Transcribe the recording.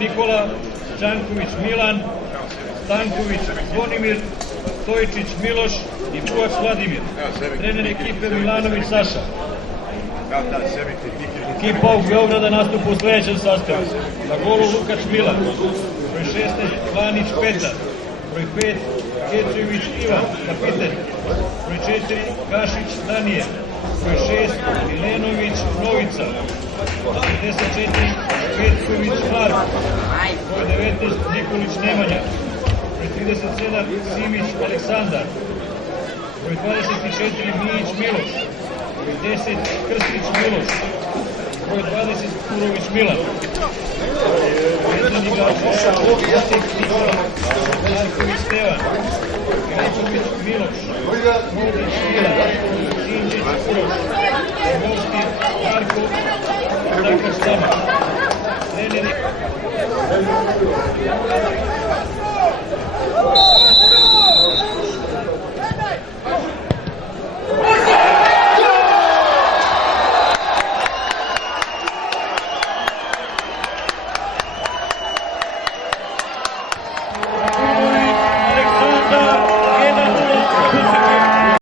Nikola, Čanković Milan, Stanković Zvonimir, Stojčić Miloš i Buvac Vladimir. Trener ekipe Milanović Saša. Ekipa u Beograda nastupa u sledećem sastavu. Na golu Lukač Milan, broj 16 Klanić Petar, broj 5 Kečević Ivan, kapiten, broj 4 Gašić Danijel, broj 6 Milenović Novica, 44 Petković Marko, broj 19 Nikolić Nemanja, broj 37 Simić Aleksandar, broj 24 Mijić Miloš, broj 10 Krstić Miloš, broj 20 Kurović Milan. Vezani igrači Osijek Nikola, Marković Stevan, Filipović Miloš, Modić Milan, Sinđić Uroš, Volski Marko, Takač Tama. Treneri